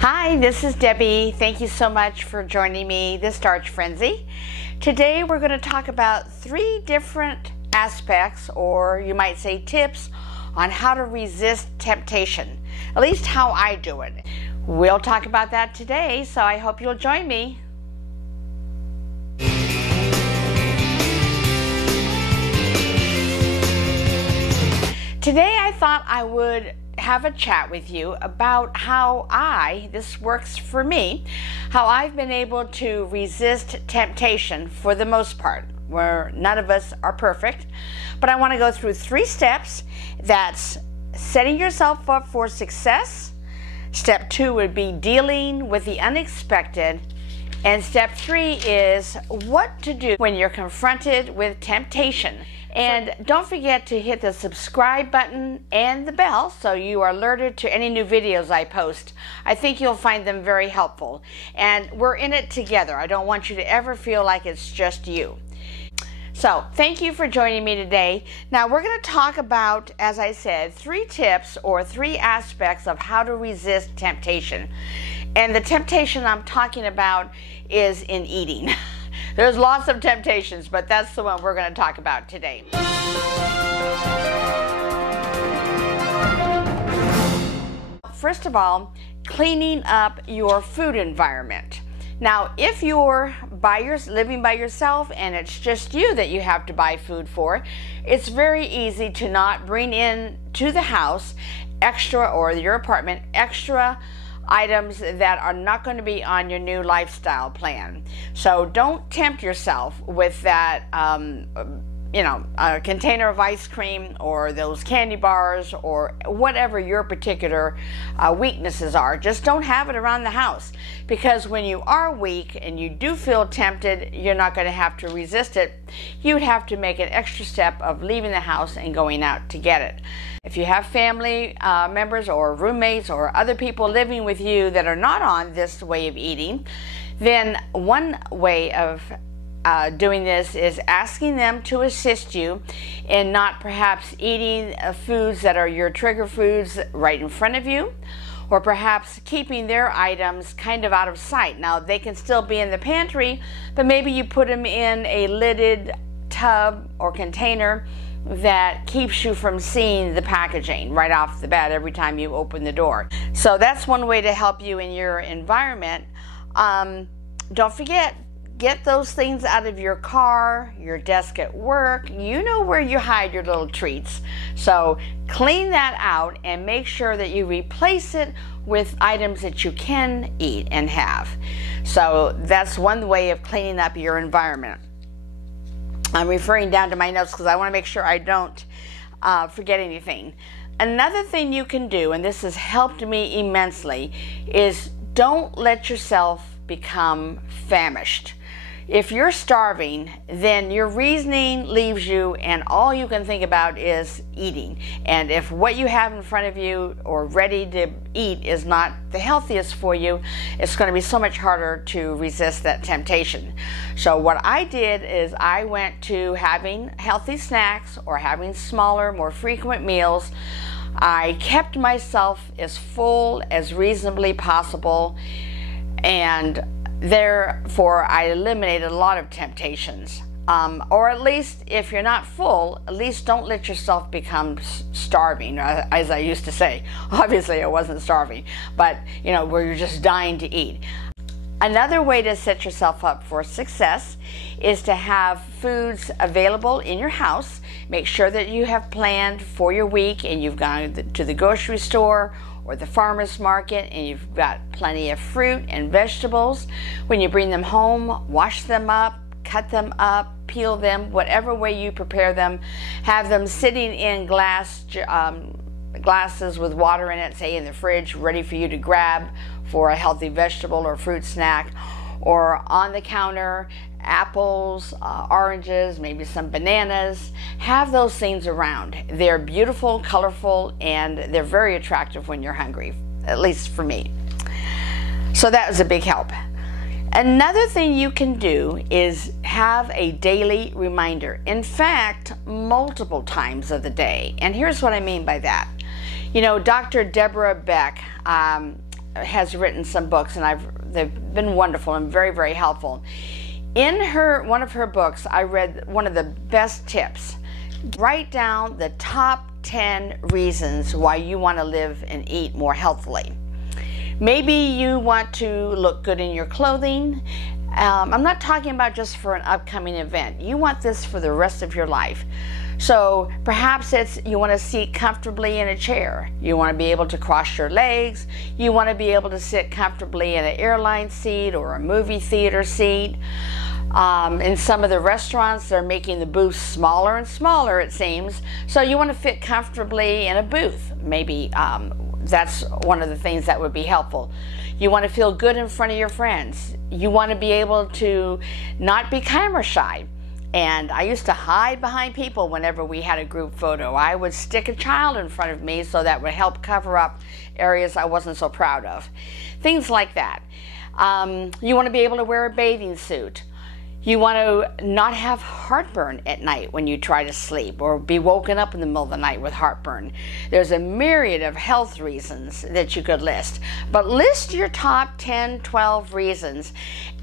Hi, this is Debbie. Thank you so much for joining me, the Starch Frenzy. Today we're going to talk about 3 different aspects, or you might say tips, on how to resist temptation. At least how I do it. We'll talk about that today, so I hope you'll join me. Today I thought I would have a chat with you about how this works for me, how I've been able to resist temptation for the most part, where none of us are perfect. But I want to go through 3 steps. That's setting yourself up for success. Step 2 would be dealing with the unexpected. And step 3 is what to do when you're confronted with temptation. And don't forget to hit the subscribe button and the bell so you are alerted to any new videos I post. I think you'll find them very helpful. And we're in it together. I don't want you to ever feel like it's just you. So thank you for joining me today. Now we're going to talk about, as I said, 3 tips or 3 aspects of how to resist temptation. And the temptation I'm talking about is in eating. There's lots of temptations, but that's the one we're going to talk about today. First of all, cleaning up your food environment. Now, if you're living by yourself and it's just you that you have to buy food for, it's very easy to not bring in to the house extra, or your apartment, extra items that are not going to be on your new lifestyle plan. So don't tempt yourself with that, a container of ice cream or those candy bars or whatever your particular weaknesses are. Just don't have it around the house, because when you are weak and you do feel tempted, you're not going to have to resist it. You'd have to make an extra step of leaving the house and going out to get it. If you have family members or roommates or other people living with you that are not on this way of eating, then one way of doing this is asking them to assist you in not perhaps eating foods that are your trigger foods right in front of you, or perhaps keeping their items kind of out of sight. Now, they can still be in the pantry, but maybe you put them in a lidded tub or container that keeps you from seeing the packaging right off the bat every time you open the door. So that's one way to help you in your environment. Don't forget, get those things out of your car, your desk at work. You know where you hide your little treats. So clean that out and make sure that you replace it with items that you can eat and have. So that's one way of cleaning up your environment. I'm referring down to my notes because I want to make sure I don't forget anything. Another thing you can do, and this has helped me immensely, is don't let yourself become famished. If you're starving, then your reasoning leaves you and all you can think about is eating. And if what you have in front of you or ready to eat is not the healthiest for you, it's going to be so much harder to resist that temptation. So what I did is I went to having healthy snacks or having smaller, more frequent meals. I kept myself as full as reasonably possible, and therefore I eliminated a lot of temptations. Or at least if you're not full, at least don't let yourself become starving, as I used to say. Obviously I wasn't starving, but where you're just dying to eat. Another way to set yourself up for success is to have foods available in your house. Make sure that you have planned for your week and you've gone to the grocery store or the farmer's market and you've got plenty of fruit and vegetables. When you bring them home, wash them up, cut them up, peel them, whatever way you prepare them. Have them sitting in glasses with water in it, say in the fridge, ready for you to grab for a healthy vegetable or fruit snack, or on the counter, apples, oranges, maybe some bananas. Have those things around. They're beautiful, colorful, and they're very attractive when you're hungry, at least for me. So that was a big help. Another thing you can do is have a daily reminder. In fact, multiple times of the day. And here's what I mean by that. You know, Dr. Deborah Beck, has written some books, and they've been wonderful and very, very helpful. In one of her books, I read one of the best tips. Write down the top 10 reasons why you want to live and eat more healthily. Maybe you want to look good in your clothing. I'm not talking about just for an upcoming event. You want this for the rest of your life. So perhaps it's you want to sit comfortably in a chair. You want to be able to cross your legs. You want to be able to sit comfortably in an airline seat or a movie theater seat. In some of the restaurants, they're making the booths smaller and smaller, it seems. So you want to fit comfortably in a booth. Maybe that's one of the things that would be helpful. You want to feel good in front of your friends. You want to be able to not be camera shy. And I used to hide behind people whenever we had a group photo. I would stick a child in front of me so that would help cover up areas I wasn't so proud of. Things like that. You want to be able to wear a bathing suit. You want to not have heartburn at night when you try to sleep, or be woken up in the middle of the night with heartburn. There's a myriad of health reasons that you could list. But list your top 10, 12 reasons,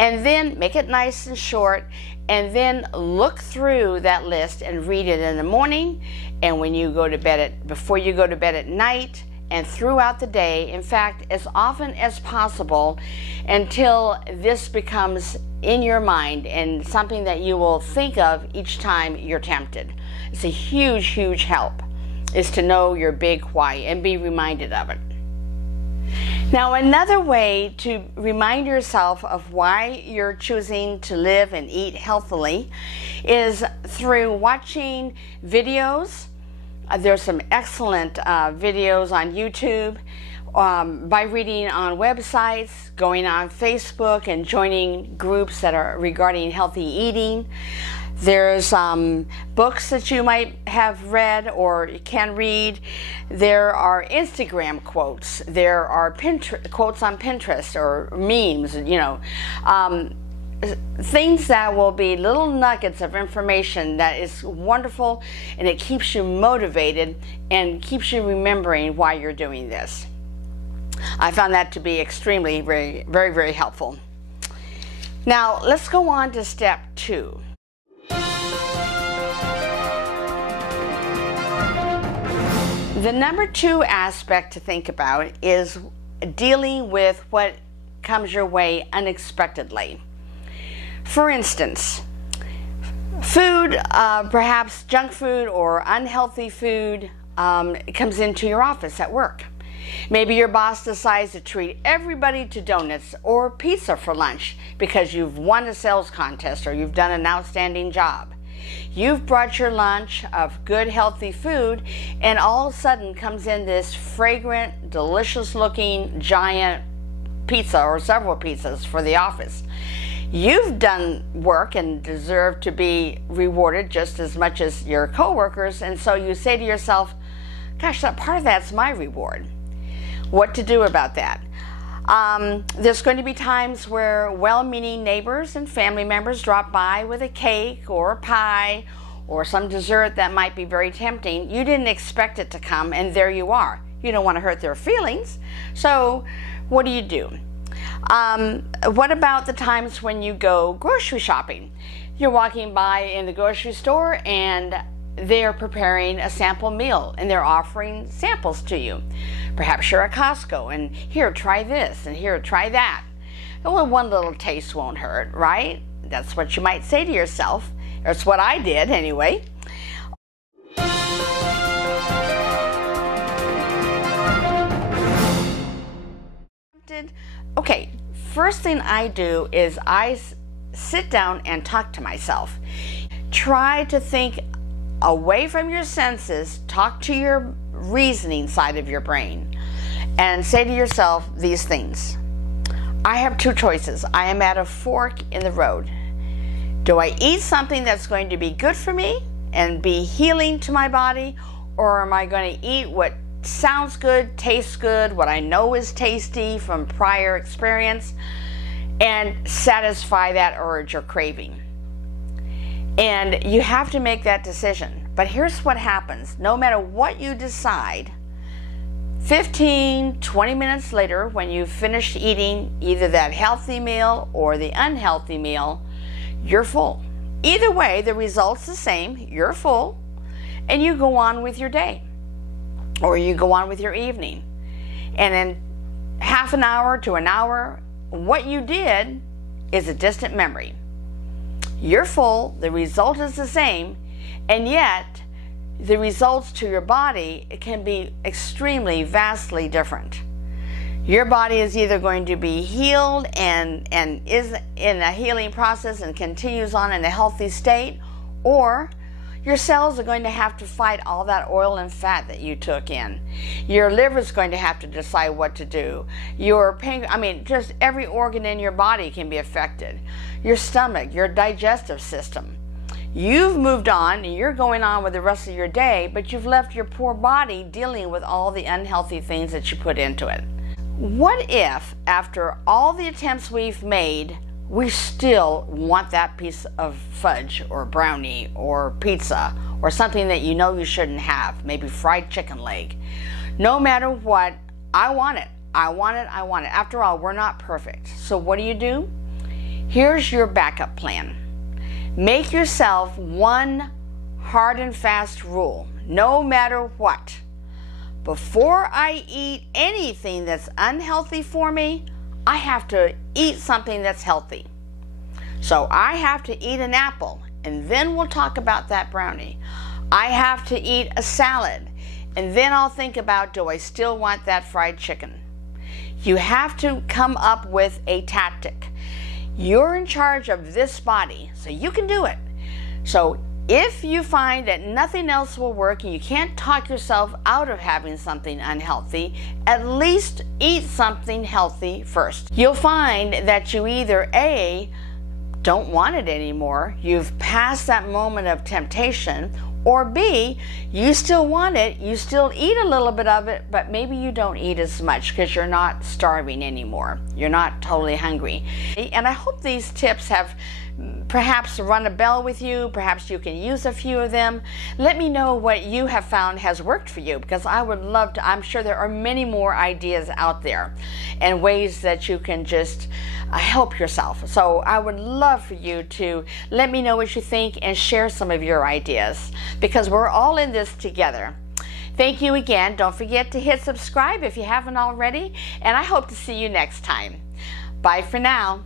and then make it nice and short, and then look through that list and read it in the morning, and when you go to bed before you go to bed at night, and throughout the day. In fact, as often as possible, until this becomes in your mind and something that you will think of each time you're tempted. It's a huge, huge help, is to know your big why and be reminded of it. Now, another way to remind yourself of why you're choosing to live and eat healthily is through watching videos. There's some excellent videos on YouTube, by reading on websites, going on Facebook, and joining groups that are regarding healthy eating. There's books that you might have read or can read. There are Instagram quotes. There are quotes on Pinterest or memes, things that will be little nuggets of information that is wonderful, and it keeps you motivated and keeps you remembering why you're doing this. I found that to be extremely, very, very, very helpful. Now, let's go on to step 2. The number 2 aspect to think about is dealing with what comes your way unexpectedly. For instance, food, perhaps junk food or unhealthy food, comes into your office at work. Maybe your boss decides to treat everybody to donuts or pizza for lunch because you've won a sales contest or you've done an outstanding job. You've brought your lunch of good, healthy food, and all of a sudden comes in this fragrant, delicious-looking giant pizza or several pizzas for the office. You've done work and deserve to be rewarded just as much as your coworkers, and so you say to yourself, gosh, that part of that's my reward. What to do about that? There's going to be times where well-meaning neighbors and family members drop by with a cake or a pie or some dessert that might be very tempting. You didn't expect it to come, and there you are. You don't want to hurt their feelings, so what do? What about the times when you go grocery shopping? You're walking by in the grocery store and they're preparing a sample meal and they're offering samples to you. Perhaps you're at Costco and here, try this, and here, try that. Well, one little taste won't hurt, right? That's what you might say to yourself. That's what I did anyway. Okay, first thing I do is I sit down and talk to myself. Try to think away from your senses, talk to your reasoning side of your brain, and say to yourself these things. I have 2 choices. I am at a fork in the road. Do I eat something that's going to be good for me and be healing to my body, or am I going to eat what sounds good, tastes good, what I know is tasty from prior experience, and satisfy that urge or craving? And you have to make that decision. But here's what happens. No matter what you decide, 15, 20 minutes later, when you've finished eating either that healthy meal or the unhealthy meal, you're full. Either way, the result's the same. You're full, and you go on with your day, or you go on with your evening. And in half an hour to an hour, what you did is a distant memory. You're full, the result is the same, and yet the results to your body can be extremely, vastly different. Your body is either going to be healed and is in a healing process and continues on in a healthy state, or your cells are going to have to fight all that oil and fat that you took in. Your liver is going to have to decide what to do. Your pancreas, just every organ in your body can be affected. Your stomach, your digestive system. You've moved on and you're going on with the rest of your day, but you've left your poor body dealing with all the unhealthy things that you put into it. What if, after all the attempts we've made, we still want that piece of fudge or brownie or pizza or something that you know you shouldn't have, maybe fried chicken leg? No matter what, I want it. I want it. I want it. After all, we're not perfect. So what do? Here's your backup plan. Make yourself one hard and fast rule, no matter what. Before I eat anything that's unhealthy for me, I have to eat something that's healthy. So I have to eat an apple, and then we'll talk about that brownie. I have to eat a salad, and then I'll think about, do I still want that fried chicken? You have to come up with a tactic. You're in charge of this body, so you can do it. So if you find that nothing else will work and you can't talk yourself out of having something unhealthy, at least eat something healthy first. You'll find that you either A, don't want it anymore, you've passed that moment of temptation, or B, you still want it, you still eat a little bit of it, but maybe you don't eat as much because you're not starving anymore. You're not totally hungry. And I hope these tips have perhaps run a bell with you. Perhaps you can use a few of them. Let me know what you have found has worked for you, because I would love to. I'm sure there are many more ideas out there and ways that you can just help yourself. So I would love for you to let me know what you think and share some of your ideas, because we're all in this together. Thank you again. Don't forget to hit subscribe if you haven't already, and I hope to see you next time. Bye for now.